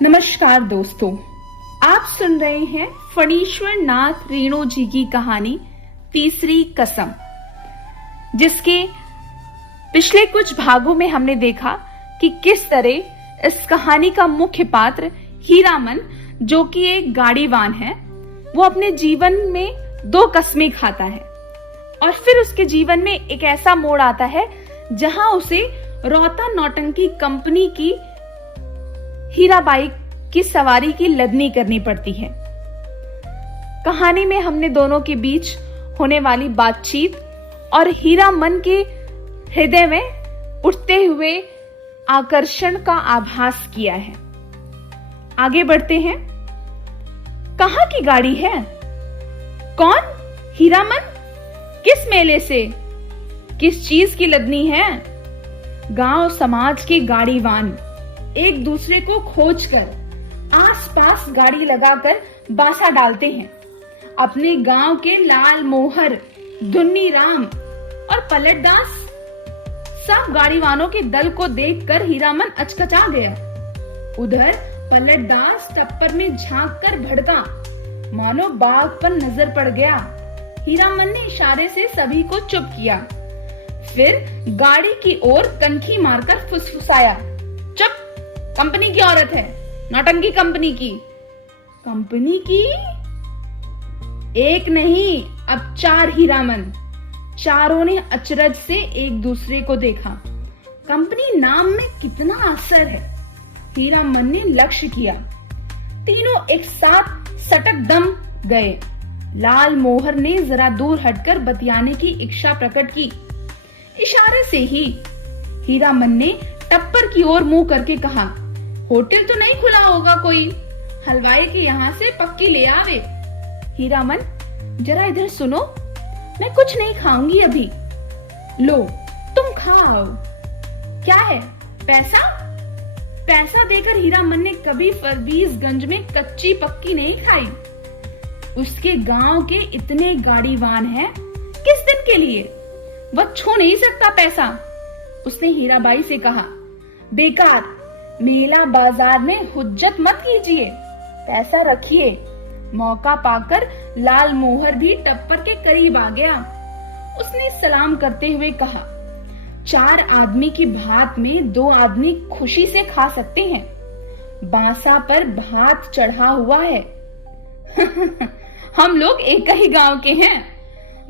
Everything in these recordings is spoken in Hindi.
नमस्कार दोस्तों, आप सुन रहे हैं फणीश्वर नाथ रेणु जी की कहानी तीसरी कसम, जिसके पिछले कुछ भागों में हमने देखा कि किस तरह इस कहानी का मुख्य पात्र हीरामन, जो कि एक गाड़ीवान है, वो अपने जीवन में 2 कस्में खाता है और फिर उसके जीवन में एक ऐसा मोड़ आता है जहां उसे रौता नौटंकी कंपनी की हीराबाई की सवारी की लदनी करनी पड़ती है। कहानी में हमने दोनों के बीच होने वाली बातचीत और हीरामन के हृदय में उठते हुए आकर्षण का आभास किया है। आगे बढ़ते हैं। कहां की गाड़ी है? कौन? हीरामन? किस मेले से? किस चीज की लदनी है? गांव समाज के गाड़ीवान एक दूसरे को खोजकर आसपास गाड़ी लगाकर बासा डालते हैं। अपने गांव के लाल मोहर, धुन्नी राम और पलटदास सब गाड़ीवानों के दल को देखकर हीरामन अचकचा गया। उधर पलटदास टप्पर में झांक कर भड़का, मानो बाघ पर नजर पड़ गया। हीरामन ने इशारे से सभी को चुप किया, फिर गाड़ी की ओर कनखी मारकर फुसफुसाया, चुप! कंपनी की औरत है, नौटंकी कंपनी की। कंपनी की? एक नहीं, अब 4 हीरामन। चारों ने अचरज से एक दूसरे को देखा। कंपनी नाम में कितना असर है। हीरामन ने लक्ष्य किया। तीनों एक साथ सटक दम गए। लाल मोहर ने जरा दूर हटकर बतियाने की इच्छा प्रकट की। इशारे से ही हीरामन ने टप्पर की ओर मुंह करके कहा, होटल तो नहीं खुला होगा कोई? हलवाई के यहाँ से पक्की ले आवे। हीरामन, जरा इधर सुनो, मैं कुछ नहीं खाऊंगी अभी। लो, तुम खाओ। क्या है? पैसा? पैसा देकर हीरामन ने कभी फरबीसगंज में कच्ची पक्की नहीं खाई। उसके गांव के इतने गाड़ीवान हैं, किस दिन के लिए? वह छू नहीं सकता पैसा। उसने हीराबाई से कहा, बेकार, मेला बाजार में हुज्जत मत कीजिए, पैसा रखिए। मौका पाकर लाल मोहर भी टप्पर के करीब आ गया। उसने सलाम करते हुए कहा, 4 आदमी की भात में 2 आदमी खुशी से खा सकते हैं। बांसा पर भात चढ़ा हुआ है। हम लोग एक ही गांव के हैं।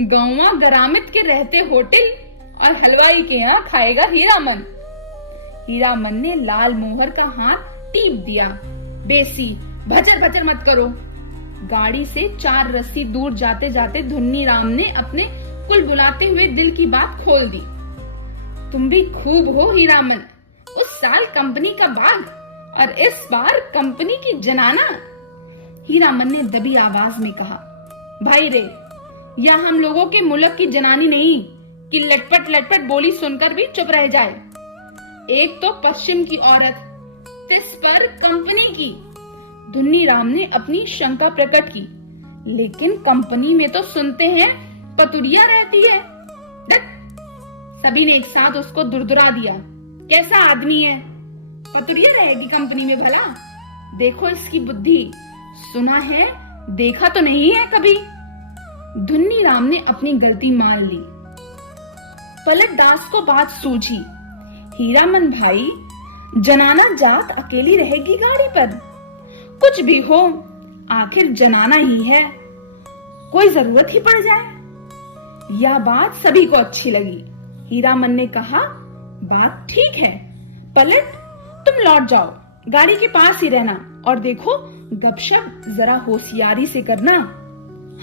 गौवा गरामित के रहते होटल और हलवाई के यहाँ खाएगा हीरामन। हीरामन ने लाल मोहर का हाथ टीप दिया। बेसी, भचर भचर मत करो। गाड़ी से 4 रस्सी दूर जाते जाते धुन्नी राम ने अपने कुल बुलाते हुए दिल की बात खोल दी। तुम भी खूब हो हीरामन, उस साल कंपनी का बाघ और इस बार कंपनी की जनाना। हीरामन ने दबी आवाज में कहा, भाई रे, या हम लोगों के मुल्क की जनानी नहीं कि लटपट लटपट बोली सुनकर भी चुप रह जाए। एक तो पश्चिम की औरत, तिस पर कंपनी की। धुन्नी राम ने अपनी शंका प्रकट की, लेकिन कंपनी में तो सुनते हैं पतुरिया रहती है। सभी ने एक साथ उसको दुरदुरा दिया। कैसा आदमी है? पतुरिया रहेगी कंपनी में भला? देखो इसकी बुद्धि। सुना है, देखा तो नहीं है कभी। धुन्नी राम ने अपनी गलती मान ली। पलटदास को बात सूझी। हीरामन भाई, जनाना जात अकेली रहेगी गाड़ी पर? कुछ भी हो, आखिर जनाना ही है, कोई जरूरत ही पड़ जाए। यह बात सभी को अच्छी लगी। हीरामन ने कहा, बात ठीक है। पलट, तुम लौट जाओ, गाड़ी के पास ही रहना और देखो, गपशप जरा होशियारी से करना।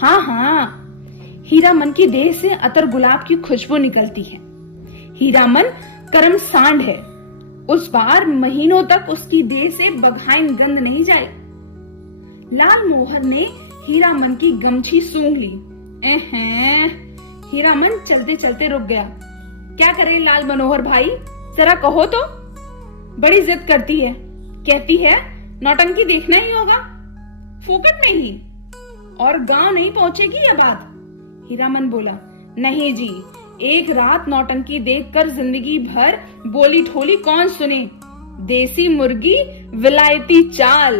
हाँ हाँ। हीरामन की देह से अतर गुलाब की खुशबू निकलती है। हीरामन कर्म सांड है, उस बार महीनों तक उसकी देह से बघाइन गंध नहीं जाए। लाल मोहर ने हीरामन की गमछी सूंघ ली। हीरामन चलते चलते रुक गया। क्या करे लाल मनोहर भाई, जरा कहो तो। बड़ी जिद करती है, कहती है नौटंकी देखना ही होगा, फोकट में ही, और गांव नहीं पहुंचेगी यह बात। हीरामन बोला, नहीं जी, एक रात नौटंकी देखकर जिंदगी भर बोली ठोली कौन सुने। देसी मुर्गी विलायती चाल।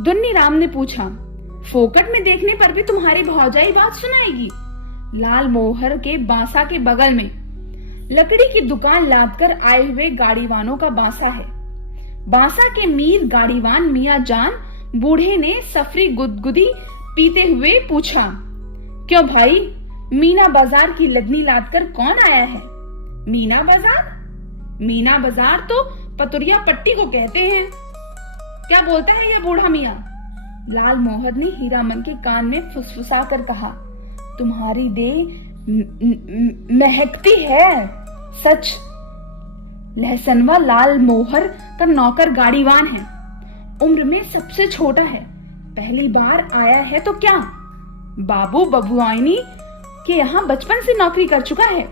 दुन्नी राम ने पूछा, फोकट में देखने पर भी तुम्हारी भौजाई बात सुनाएगी? लाल मोहर के बांसा के बगल में लकड़ी की दुकान लादकर आए हुए गाड़ीवानों का बांसा है। बांसा के मीर गाड़ीवान मियां जान बूढ़े ने सफरी गुदगुदी पीते हुए पूछा, क्यों भाई, मीना बाजार की लदनी लादकर कौन आया है? मीना बाजार? मीना बाजार तो पतुरिया पट्टी को कहते हैं। क्या बोलता है ये बूढ़ा मियां? लाल मोहर ने हीरामन के कान में फुसफुसा कर कहा, तुम्हारी देह महकती है। सच। लहसनवा लाल मोहर का नौकर गाड़ीवान है, उम्र में सबसे छोटा है, पहली बार आया है तो क्या, बाबू बबुआनी के यहाँ बचपन से नौकरी कर चुका है।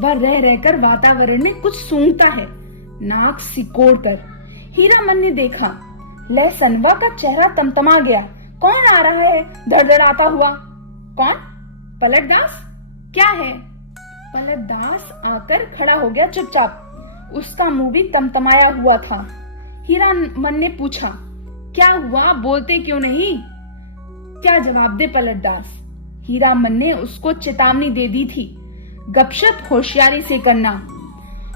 वह रह रहकर वातावरण में कुछ सूंघता है, नाक सिकोड़ कर। हीरामन ने देखा, लहसनवा का चेहरा तमतमा गया। कौन आ रहा है धड़धड़ाता हुआ? कौन? पलटदास? क्या है? पलटदास आकर खड़ा हो गया चुपचाप, उसका मुंह भी तमतमाया हुआ था। हीरामन ने पूछा, क्या हुआ, बोलते क्यों नहीं? क्या जवाब दे पलटदास? हीरामन ने उसको चेतावनी दे दी थी, गपशप होशियारी से करना।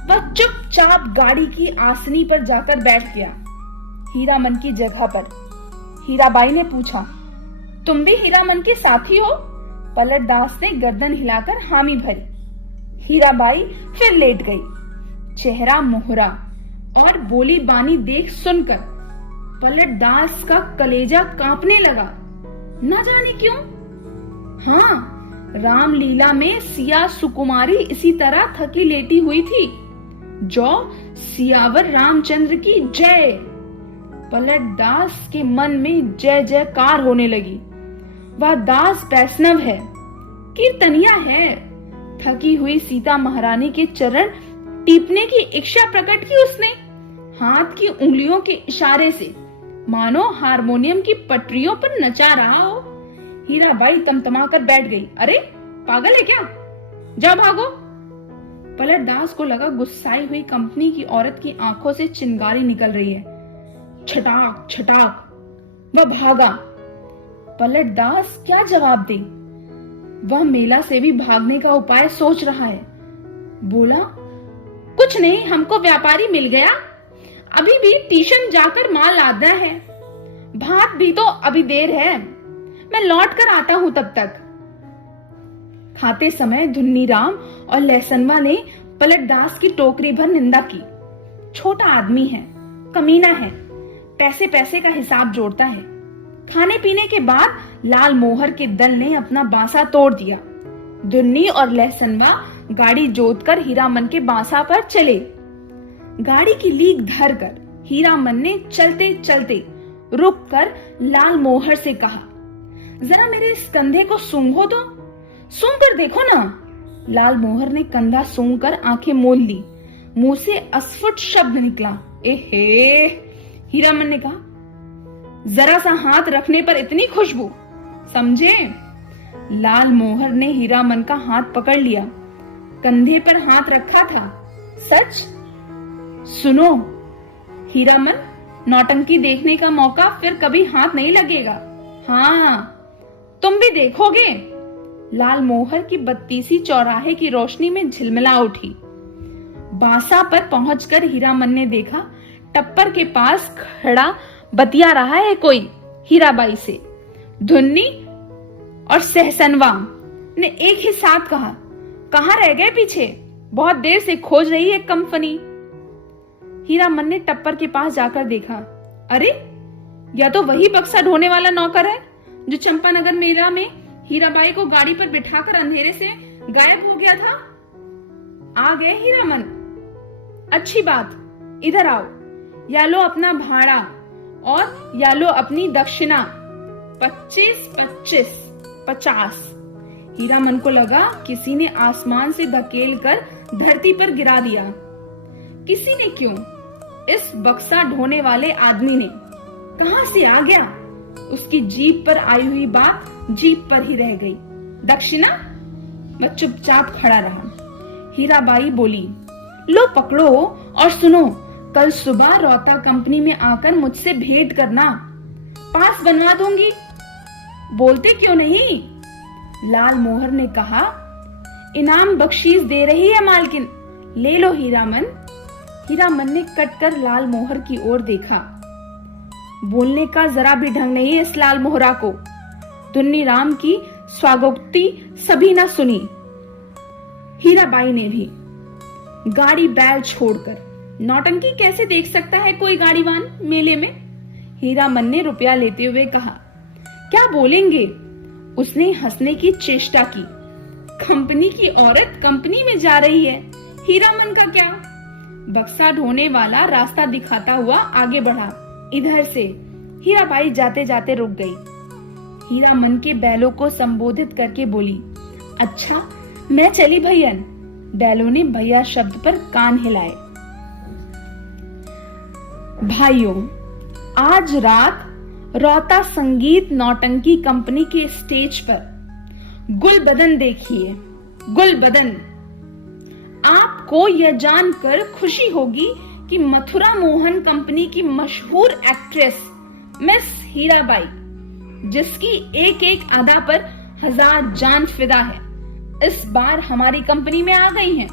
वह चुपचाप गाड़ी की आसनी पर जाकर बैठ गया, हीरामन की जगह पर। हीराबाई ने पूछा, तुम भी हीरामन के साथी हो? पलटदास ने गर्दन हिलाकर हामी भरी। हीराबाई फिर लेट गई। चेहरा मोहरा और बोली बानी देख सुनकर पलटदास का कलेजा कांपने लगा, न जाने क्यों। हाँ, रामलीला में सिया सुकुमारी इसी तरह थकी लेटी हुई थी। जो सियावर रामचंद्र की जय। पलटदास के मन में जय जयकार होने लगी। वह दास वैष्णव है, कीर्तनिया है। थकी हुई सीता महारानी के चरण टीपने की इच्छा प्रकट की उसने, हाथ की उंगलियों के इशारे से, मानो हारमोनियम की पटरियों पर नचा रहा हो। हीराबाई तमतमा कर बैठ गई। अरे पागल है क्या? जा भागो। पलटदास को लगा गुस्साई हुई कंपनी की औरत की आंखों से चिंगारी निकल रही है। छटाक छटाक वह भागा। पलटदास क्या जवाब दे? वह मेला से भी भागने का उपाय सोच रहा है। बोला, कुछ नहीं, हमको व्यापारी मिल गया, अभी भी स्टेशन जाकर माल लादना है। भात भी तो अभी देर है, मैं लौट कर आता हूं तब तक। खाते समय धुन्नीराम और लहसनवा ने पलटदास की टोकरी भर निंदा की। छोटा आदमी है, कमीना है, पैसे पैसे का हिसाब जोड़ता है। खाने पीने के बाद लाल मोहर के दल ने अपना बांसा तोड़ दिया। धुन्नी और लहसनवा गाड़ी जोतकर हीरामन के बांसा पर चले। गाड़ी की लीक धर कर हीरामन ने चलते चलते रुक कर लाल मोहर से कहा, जरा मेरे इस कंधे को सूंघो तो, सूंघ कर देखो ना। लाल मोहर ने कंधा सूंघ कर आंखें मोल ली। मुंह से अस्फुट शब्द निकला, एहे। हीरामन ने कहा, जरा सा हाथ रखने पर इतनी खुशबू, समझे? लाल मोहर ने हीरामन का हाथ पकड़ लिया, कंधे पर हाथ रखा था। सच? सुनो हीरामन, नौटंकी देखने का मौका फिर कभी हाथ नहीं लगेगा। हाँ, तुम भी देखोगे। लाल मोहर की बत्तीसी चौराहे की रोशनी में झिलमिला उठी। बांसा पर पहुंचकर हीरामन ने देखा, टप्पर के पास खड़ा बतिया रहा है कोई हीराबाई से। धुन्नी और सहसनवा ने एक ही साथ कहा, कहां रह गए पीछे, बहुत देर से खोज रही है कंपनी। हीरामन ने टप्पर के पास जाकर देखा, अरे या तो वही बक्सा ढोने वाला नौकर है जो चंपानगर मेला में हीराबाई को गाड़ी पर बिठाकर अंधेरे से गायब हो गया था। आ गए हीरामन, अच्छी बात, इधर आओ। या लो अपना भाड़ा और या लो अपनी दक्षिणा, 25-25, 50। हीरामन को लगा किसी ने आसमान से धकेल कर धरती पर गिरा दिया। किसी ने क्यों, इस बक्सा ढोने वाले आदमी ने। कहां से आ गया? उसकी जीप पर आई हुई बात जीप पर ही रह गई। दक्षिणा? वह चुपचाप खड़ा रहा। हीराबाई बोली, लो पकड़ो और सुनो, कल सुबह रोहता कंपनी में आकर मुझसे भेंट करना, पास बनवा दूंगी। बोलते क्यों नहीं? लाल मोहर ने कहा, इनाम बख्शीश दे रही है मालकिन, ले लो हीरामन। हीरामन ने कटकर लाल मोहर की ओर देखा। बोलने का जरा भी ढंग नहीं इस लाल मोहरा को। धुन्नीराम की स्वागोक्ति सभी न सुनी। हीराबाई ने भी। गाड़ी बैल छोड़कर, नौटंकी कैसे देख सकता है कोई गाड़ीवान मेले में? हीरामन ने रुपया लेते हुए कहा। क्या बोलेंगे? उसने हंसने की चेष्टा की। कंपनी की औरत कंपनी में जा रही है, हीरामन का क्या? बक्सा ढोने वाला रास्ता दिखाता हुआ आगे बढ़ा। इधर से। हीराबाई जाते जाते रुक गई। हीरामन के बैलों को संबोधित करके बोली, अच्छा मैं चली भैयन। बैलों ने भैया शब्द पर कान हिलाए। भाइयों, आज रात रोहता संगीत नौटंकी कंपनी के स्टेज पर गुलबदन देखिए, गुलबदन। आपको यह जानकर खुशी होगी कि मथुरा मोहन कंपनी की मशहूर एक्ट्रेस मिस हीराबाई, जिसकी एक एक अदा पर 1000 जान फिदा है, इस बार हमारी कंपनी में आ गई हैं।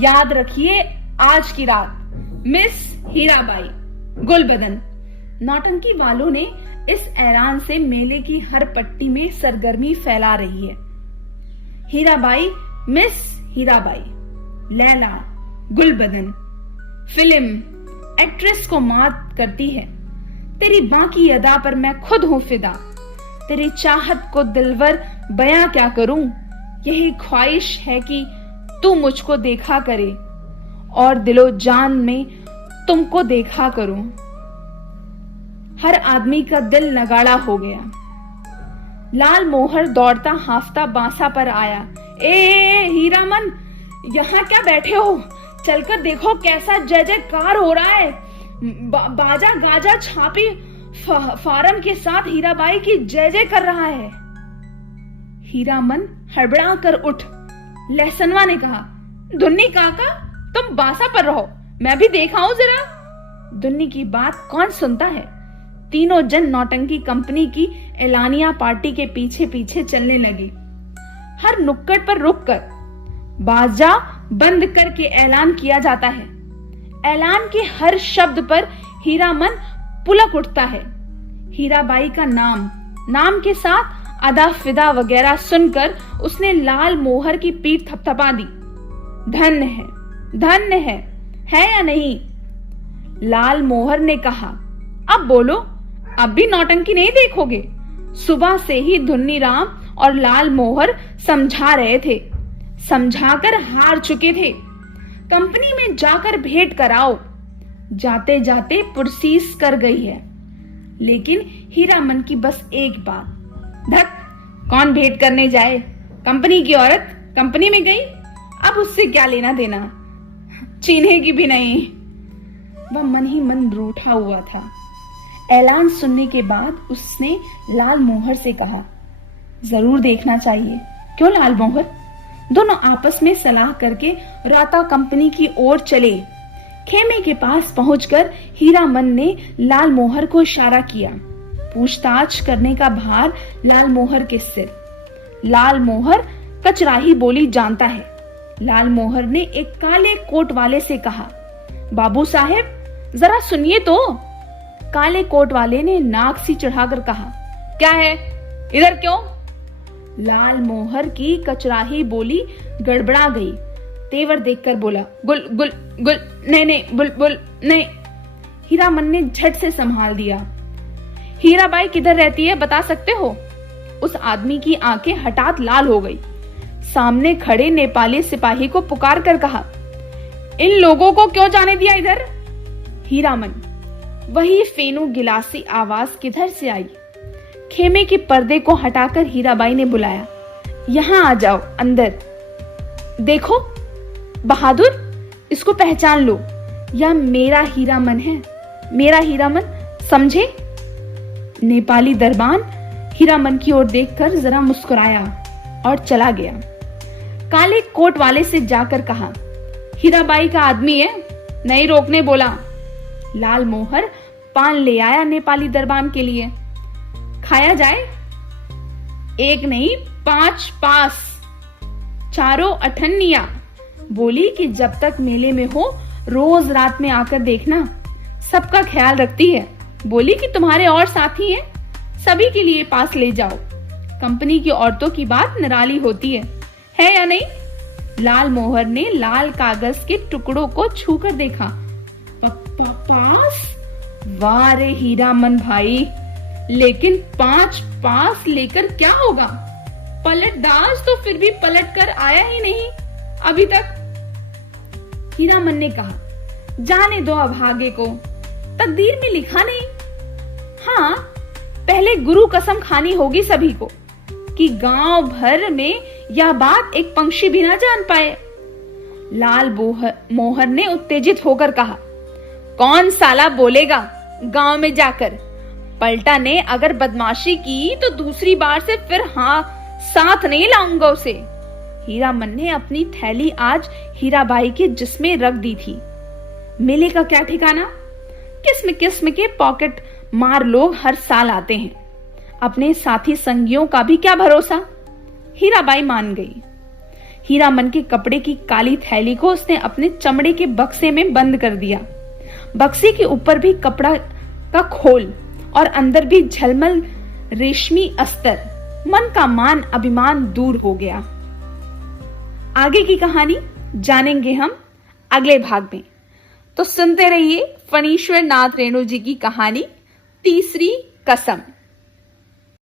याद रखिए आज की रात मिस हीराबाई, गुलबदन। नौटंकी वालों ने इस ऐलान से मेले की हर पट्टी में सरगर्मी फैला रही है। Hirabai, miss Hirabai, Laila, Gulbadan. Film actress को मात करती है। तेरी बाकी अदा पर मैं खुद हूं फिदा। तेरी चाहत को दिलवर बयां क्या करूं? यही ख्वाहिश है कि तू मुझको देखा करे और दिलो जान में तुमको देखा करूं। हर आदमी का दिल नगाड़ा हो गया। लाल मोहर दौड़ता हाफता बांसा पर आया। ए हीरामन, यहाँ क्या बैठे हो? चलकर देखो कैसा जय जयकार हो रहा है। बाजा गाजा छापी फारम के साथ हीराबाई की जय जय कर रहा है। हीरामन हड़बड़ा कर उठ। लहसनवा ने कहा, धुन्नी काका तुम बांसा पर रहो, मैं भी देख आऊं जरा। धुन्नी की बात कौन सुनता है? तीनों जन नौटंकी कंपनी की एलानिया पार्टी के पीछे पीछे चलने लगे। हर नुक्कड़ पर रुककर बाजा बंद करके ऐलान किया जाता है। ऐलान के हर शब्द पर हीरामन पुलक उठता है। हीराबाई का नाम के साथ अदा फिदा वगैरह सुनकर उसने लाल मोहर की पीठ थपथपा दी। धन्य है या नहीं? लाल मोहर ने कहा, अब बोलो, अब भी नौटंकी नहीं देखोगे? सुबह से ही धुन्नीराम और लाल मोहर समझा रहे थे, समझाकर हार चुके थे। कंपनी में जाकर भेंट कराओ। जाते जाते पुरसीस कर गई है। लेकिन हीरामन की बस एक बात, धक, कौन भेंट करने जाए? कंपनी की औरत कंपनी में गई, अब उससे क्या लेना देना? चीन्हेगी भी नहीं। वह मन ही मन रूठा हुआ था। ऐलान सुनने के बाद उसने लाल मोहर से कहा, जरूर देखना चाहिए। क्यों लाल मोहर? दोनों आपस में सलाह करके रोहता कंपनी की ओर चले। खेमे के पास पहुंचकर हीरामन ने लाल मोहर को इशारा किया। पूछताछ करने का भार लाल मोहर के सिर। लाल मोहर कचराही बोली जानता है। लाल मोहर ने एक काले कोट वाले से कहा, बाबू साहेब जरा सुनिए तो। काले कोट वाले ने नाक सी चढ़ाकर कहा, क्या है, इधर क्यों? लाल मोहर की कचराही बोली गड़बड़ा गई। तेवर देखकर बोला, गुल गुल गुल, नहीं बुलबुल नहीं। हीरामन ने झट से संभाल दिया। हीराबाई किधर रहती है बता सकते हो? उस आदमी की आंखें हठात लाल हो गई। सामने खड़े नेपाली सिपाही को पुकार कर कहा, इन लोगों को क्यों जाने दिया इधर? हीरामन, वही फेनू गिलासी आवाज किधर से आई? खेमे के पर्दे को हटाकर हीराबाई ने बुलाया, यहां आ जाओ अंदर। देखो बहादुर, इसको पहचान लो, यह मेरा हीरामन है, मेरा हीरामन, समझे? नेपाली दरबान हीरामन की ओर देखकर जरा मुस्कुराया और चला गया। काले कोट वाले से जाकर कहा, हीराबाई का आदमी है, नहीं रोकने बोला। लाल मोहर पान ले आया नेपाली दरबान के लिए। खाया जाए? एक नहीं 5 पास, चारों अठन्निया। बोली कि जब तक मेले में हो रोज रात में आकर देखना, सबका ख्याल रखती है। बोली कि तुम्हारे और साथी हैं, सभी के लिए पास ले जाओ। कंपनी की औरतों की बात निराली होती है या नहीं? लाल मोहर ने लाल कागज के टुकड़ों को छूकर देखा। पास? वाह रे हीरामन भाई, लेकिन 5 पास लेकर क्या होगा? पलटदाज तो फिर भी पलट कर आया ही नहीं अभी तक। हीरामन ने कहा, जाने दो अभागे को, तकदीर में लिखा नहीं। हाँ, पहले गुरु कसम खानी होगी सभी को कि गांव भर में यह बात एक पंक्षी भी ना जान पाए। लाल मोहर ने उत्तेजित होकर कहा, कौन साला बोलेगा गांव में जाकर? पलटा ने अगर बदमाशी की तो दूसरी बार से फिर हाँ साथ नहीं लाऊंगा उसे। हीरामन ने अपनी थैली आज हीराबाई के जिस्म रख दी थी। मेले का क्या ठिकाना? किस्म किस्म के पॉकेट मार लोग हर साल आते हैं, अपने साथी संगियों का भी क्या भरोसा। हीराबाई मान गई। हीरामन के कपड़े की काली थैली को उसने अपने चमड़े के बक्से में बंद कर दिया। बक्से के ऊपर भी कपड़ा का खोल और अंदर भी झलमल रेशमी अस्तर। मन का मान अभिमान दूर हो गया। आगे की कहानी जानेंगे हम अगले भाग में, तो सुनते रहिए फणीश्वर नाथ रेणु जी की कहानी तीसरी कसम।